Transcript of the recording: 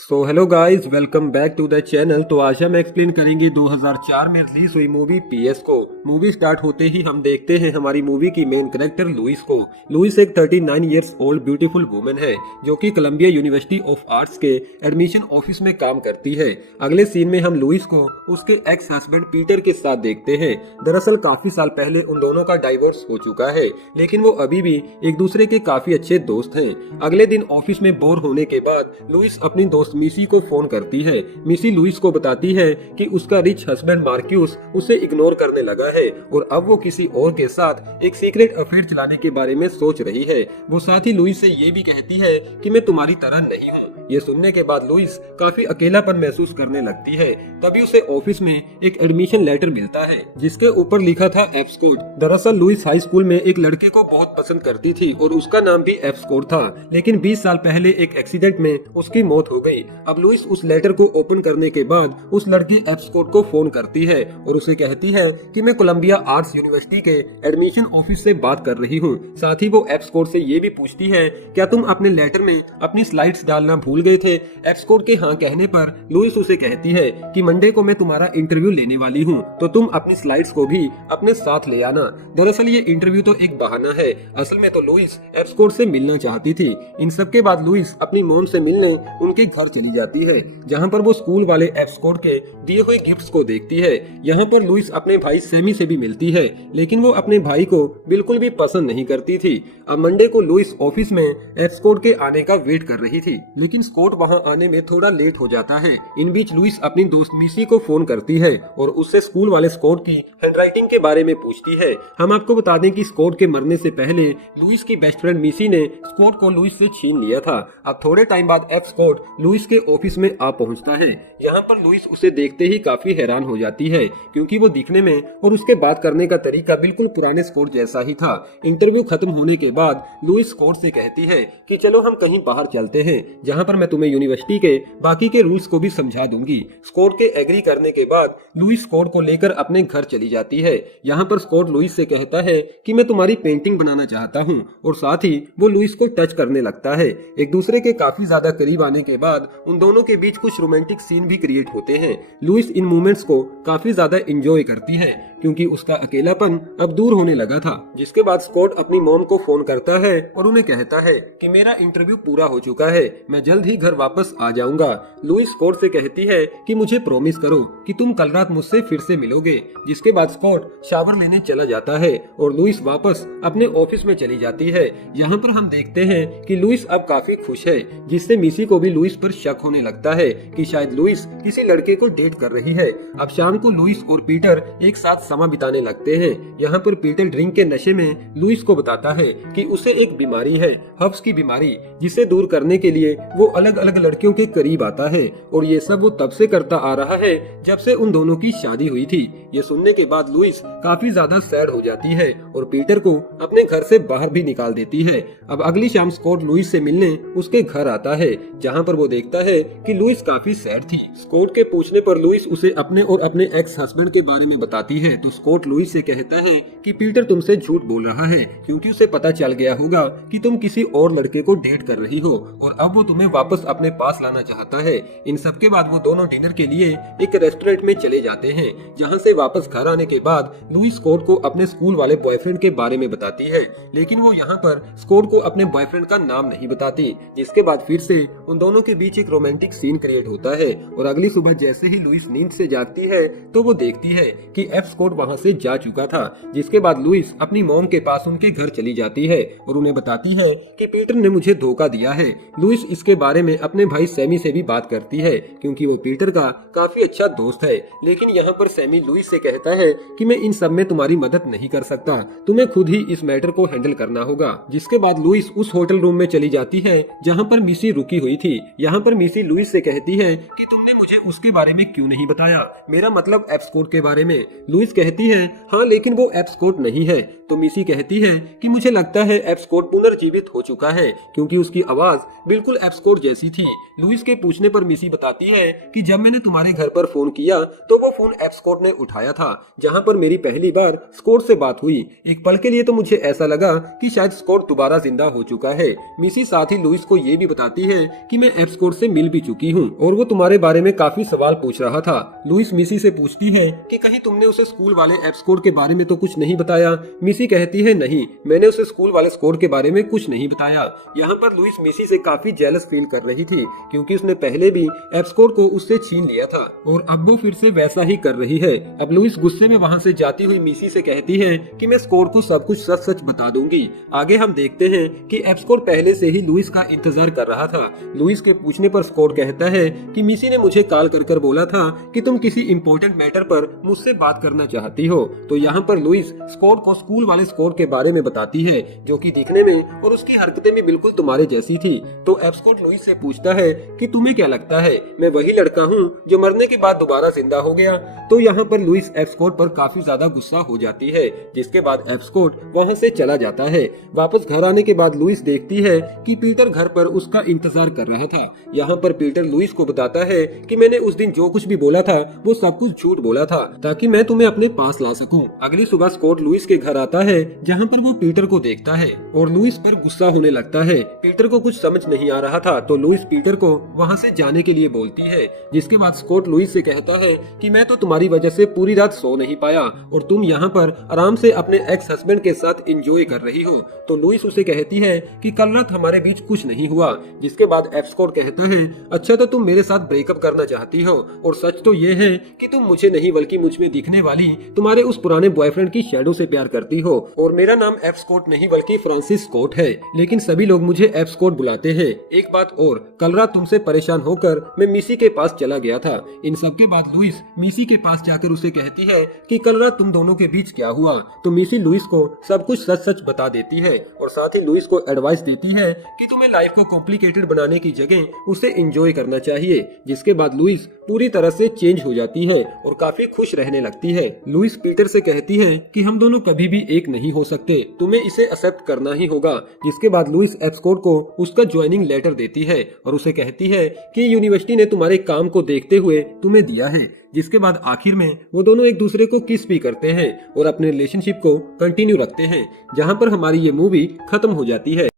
Hello guys, welcome back to the channel. तो आज हम एक्सप्लेन करेंगे 2004 में रिलीज हुई मूवी पीएस को। मूवी स्टार्ट होते ही हम देखते हैं हमारी मूवी की मेन कैरेक्टर लुइस को। लुइस एक 39 इयर्स ओल्ड ब्यूटीफुल वुमेन है जो कि कोलंबिया यूनिवर्सिटी ऑफ आर्ट्स के एडमिशन ऑफिस में काम करती है। अगले सीन में हम लुइस को उसके एक्स हस्बैंड पीटर के साथ देखते हैं। दरअसल काफी साल पहले उन दोनों का डाइवोर्स हो चुका है, लेकिन वो अभी भी एक दूसरे के काफी अच्छे दोस्त हैं। अगले दिन ऑफिस में बोर होने के बाद लुइस अपनी दोस्त मिसी को फोन करती है। मिसी लुइस को बताती है कि उसका रिच हस्बैंड मार्क्यूस उसे इग्नोर करने लगा है और अब वो किसी और के साथ एक सीक्रेट अफेयर चलाने के बारे में सोच रही है। वो साथ ही लुइस से ये भी कहती है कि मैं तुम्हारी तरह नहीं हूँ। ये सुनने के बाद लुइस काफी अकेलापन महसूस करने लगती है। तभी उसे ऑफिस में एक एडमिशन लेटर मिलता है जिसके ऊपर लिखा था एप्सकोड। दरअसल लुइस हाई स्कूल में एक लड़के को बहुत पसंद करती थी और उसका नाम भी एप्सकोड था, लेकिन 20 साल पहले एक एक्सीडेंट में उसकी मौत हो गई। अब लुइस उस लेटर को ओपन करने के बाद उस लड़की एप्सकोड को फोन करती है और उसे कहती है कि मैं कोलंबिया आर्ट्स यूनिवर्सिटी के एडमिशन ऑफिस से बात कर रही हूँ। साथ ही वो एप्सकोड से ये भी पूछती है क्या तुम अपने लेटर में अपनी स्लाइड्स डालना भूल गए थे। एप्सकोड के हाँ कहने पर लुइस उसे कहती है कि मंडे को मैं तुम्हारा इंटरव्यू लेने वाली हूँ, तो तुम अपनी स्लाइड्स को भी अपने साथ ले आना। दरअसल ये इंटरव्यू तो एक बहाना है, असल में तो लुइस एप्सकोड से मिलना चाहती थी। इन सब के बाद लुइस अपनी मॉम से मिलने उनके घर चली जाती है, जहाँ पर वो स्कूल वाले एप्सकोड के दिए हुए गिफ्ट्स को देखती है। यहाँ पर लुइस अपने भाई सैमी से भी मिलती है, लेकिन वो अपने भाई को बिल्कुल भी पसंद नहीं करती थी। अब मंडे को लुइस ऑफिस में एप्सकोड के आने का वेट कर रही थी, लेकिन स्कॉट वहाँ आने में थोड़ा लेट हो जाता है। इन बीच लुइस अपनी दोस्त मिसी को फोन करती है और उससे स्कूल वाले स्कॉट की हैंडराइटिंग के बारे में पूछती है। हम आपको बता दें कि स्कॉट के मरने से पहले लुइस की बेस्ट फ्रेंड मिसी ने स्कॉट को लुइस से छीन लिया था। अब थोड़े टाइम बाद स्कॉट लुइस के ऑफिस में आ पहुंचता है। यहाँ पर लुइस उसे देखते ही काफी हैरान हो जाती है, क्योंकि वो दिखने में और उसके बात करने का तरीका बिल्कुल पुराने स्कॉट जैसा ही था। इंटरव्यू खत्म होने के बाद लुइस स्कॉट से कहती है कि चलो हम कहीं बाहर चलते हैं, जहाँ पर मैं तुम्हें यूनिवर्सिटी के बाकी के रूल्स को भी समझा दूंगी। स्कॉट के एग्री करने के बाद लुइस स्कॉट को लेकर अपने घर चली जाती है। यहाँ पर स्कॉट लुइस से कहता है कि मैं तुम्हारी पेंटिंग बनाना चाहता हूँ, और साथ ही वो लुइस को टच करने लगता है। एक दूसरे के काफी ज्यादा करीब आने के बाद उन दोनों के बीच कुछ रोमांटिक सीन भी क्रिएट होते हैं। लुइस इन मोमेंट्स को काफी ज्यादा एंजॉय करती है, क्योंकि उसका अकेलापन अब दूर होने लगा था। जिसके बाद स्कॉट अपनी मॉम को फोन करता है और उन्हें कहता है कि मेरा इंटरव्यू पूरा हो चुका है, मैं जल्द ही घर वापस आ जाऊंगा। लुइस स्कॉट से कहती है कि मुझे प्रॉमिस करो कि तुम कल रात मुझसे फिर से मिलोगे। जिसके बाद स्कॉट शावर लेने चला जाता है और लुइस वापस अपने ऑफिस में चली जाती है। यहाँ पर हम देखते हैं कि लुइस अब काफी खुश है, जिससे मिसी को भी लुइस पर शक होने लगता है कि शायद लुइस किसी लड़के को डेट कर रही है। अब शाम को लुइस और पीटर एक साथ समय बिताने लगते हैं। यहाँ पर पीटर ड्रिंक के नशे में लुइस को बताता है कि उसे एक बीमारी है, हब्स की बीमारी, जिसे दूर करने के लिए वो अलग अलग लड़कियों के करीब आता है, और ये सब वो तब से करता आ रहा है जब से उन दोनों की शादी हुई थी। ये सुनने के बाद लुइस काफी ज्यादा सैड हो जाती है और पीटर को अपने घर से बाहर भी निकाल देती है। अब अगली शाम स्कॉट लुइस से मिलने उसके घर आता है, जहाँ पर वो देखता है कि लुइस काफी सैड थी। स्कॉट के पूछने पर लुइस उसे अपने और अपने एक्स हस्बैंड के बारे में बताती है, तो स्कॉट लुइस से कहता है कि पीटर तुमसे झूठ बोल रहा है, क्योंकि उसे पता चल गया होगा कि तुम किसी और लड़के को डेट कर रही हो, और अब वो तुम्हें वापस अपने पास लाना चाहता है। इन सब के बाद वो दोनों डिनर के लिए एक रेस्टोरेंट में चले जाते हैं, जहाँ से वापस घर आने के बाद लुइस स्कॉट को अपने स्कूल वाले बॉयफ्रेंड के बारे में बताती है, लेकिन वो यहाँ पर स्कॉट को अपने बॉयफ्रेंड का नाम नहीं बताती। जिसके बाद फिर से उन दोनों के बीच एक रोमांटिक सीन क्रिएट होता है, और अगली सुबह जैसे ही लुइस नींद से जागती है तो वो देखती है कि स्कॉट वहाँ से जा चुका था। जिसके बाद लुइस अपनी मॉम के पास उनके घर चली जाती है और उन्हें बताती है कि पीटर ने मुझे धोखा दिया है। लुइस इसके बारे में अपने भाई सैमी से भी बात करती है, क्योंकि वो पीटर का काफी अच्छा दोस्त है। लेकिन यहाँ पर सैमी लुइस से कहता है कि मैं इन सब में तुम्हारी मदद नहीं कर सकता, तुम्हें खुद ही इस मैटर को हैंडल करना होगा। जिसके बाद लुइस उस होटल रूम में चली जाती है जहाँ पर मिसी रुकी हुई थी। यहाँ पर मिसी लुइस से कहती है कि तुमने मुझे उसके बारे में क्यों नहीं बताया, मेरा मतलब एप्सकोड के बारे में। लुइस कहती है हाँ, लेकिन वो एप्सकोड नहीं है। तो मिसी कहती है कि मुझे लगता है एप्सकोड पुनर्जीवित हो चुका है, क्योंकि उसकी आवाज बिल्कुल एप्सकोड जैसी थी। लुइस के पूछने पर मिसी बताती है कि जब मैंने तुम्हारे घर पर फोन किया तो वो फोन एप्सकोड ने उठाया था, जहाँ पर मेरी पहली बार स्कॉट से बात हुई। एक पल के लिए तो मुझे ऐसा लगा कि शायद स्कॉट दोबारा जिंदा हो चुका है। मिसी साथ ही लुइस को ये भी बताती है कि मैं एप्सकोड कोड से मिल भी चुकी हूँ और वो तुम्हारे बारे में काफी सवाल पूछ रहा था। लुइस मिसी से पूछती है कि कहीं तुमने उसे स्कूल वाले एप्स कोड के बारे में तो कुछ नहीं बताया। मिसी कहती है नहीं, मैंने उसे स्कूल वाले कोड के बारे में कुछ नहीं बताया। यहाँ पर लुइस मिसी से काफी जेलस फील कर रही थी क्योंकि उसने पहले भी एप्स कोड को उससे छीन लिया था और अब वो फिर से वैसा ही कर रही है। अब लुइस गुस्से में वहाँ से जाती हुई मिसी से कहती है कि मैं स्कोड को सब कुछ सच सच बता दूंगी। आगे हम देखते हैं कि एप्सकोड पहले से ही लुइस का इंतजार कर रहा था। लुइस के पूछने पर स्कोड कहता है कि मिसी ने मुझे कॉल कर बोला था कि तुम किसी इम्पोर्टेंट मैटर पर मुझसे बात करना चाहती हो। तो यहाँ पर लुइस स्कोड को स्कूल वाले स्कोड के बारे में बताती है जो कि दिखने में और उसकी हरकतें भी बिल्कुल तुम्हारे जैसी थी। तो एप्सकोड लुइस से पूछता है कि तुम्हें क्या लगता है मैं वही लड़का हूँ जो मरने के बाद दोबारा जिंदा हो गया। तो यहाँ पर लुइस एप्सकोड पर काफी ज्यादा गुस्सा हो जाती है, जिसके बाद एप्सकोड वहाँ से चला जाता है। वापस घर आने के बाद लुइस देखती है कि पीटर घर पर उसका इंतजार कर रहा था। यहाँ पर पीटर लुइस को बताता है कि मैंने उस दिन जो कुछ भी बोला था वो सब कुछ झूठ बोला था ताकि मैं तुम्हें अपने पास ला सकूं। अगली सुबह स्कॉट लुइस के घर आता है जहाँ पर वो पीटर को देखता है और लुइस पर गुस्सा होने लगता है। पीटर को कुछ समझ नहीं आ रहा था तो लुइस पीटर को वहाँ से जाने के लिए बोलती है, जिसके बाद स्कॉट लुइस से कहता है कि मैं तो तुम्हारी वजह से पूरी रात सो नहीं पाया और तुम यहाँ पर आराम से अपने एक्स हस्बैंड के साथ एंजॉय कर रही हो। तो लुइस उसे कहती है कि कल रात हमारे बीच कुछ नहीं हुआ। जिसके बाद एप्सकोड कहता है अच्छा तो तुम मेरे साथ ब्रेकअप करना चाहती हो और सच तो ये है कि तुम मुझे नहीं बल्कि मुझ में दिखने वाली तुम्हारे उस पुराने बॉयफ्रेंड की शैडो से प्यार करती हो और मेरा नाम एप्सकोड नहीं बल्कि फ्रांसिस स्कॉट है, लेकिन सभी लोग मुझे एप्सकोड बुलाते हैं। एक बात और, कल रात तुमसे परेशान होकर मैं मिसी के पास चला गया था। इन सब के बाद लुइस मिसी के पास जाकर उसे कहती है कि कल रात तुम दोनों के बीच क्या हुआ। तो मिसी लुइस को सब कुछ सच सच बता देती है और साथ ही लुइस को एडवाइस देती है कि तुम्हें लाइफ को कॉम्प्लिकेटेड बनाने की जगह उसे एंजॉय करना चाहिए। जिसके बाद लुइस पूरी तरह से चेंज हो जाती है और काफी खुश रहने लगती है। लुइस पीटर से कहती है कि हम दोनों कभी भी एक नहीं हो सकते, तुम्हें इसे एक्सेप्ट करना ही होगा। जिसके बाद लुइस एप्सकोड को उसका ज्वाइनिंग लेटर देती है और उसे कहती है कि यूनिवर्सिटी ने तुम्हारे काम को देखते हुए तुम्हें दिया है। जिसके बाद आखिर में वो दोनों एक दूसरे को किस भी करते हैं और अपने रिलेशनशिप को कंटिन्यू रखते हैं, जहां पर हमारी ये मूवी खत्म हो जाती है।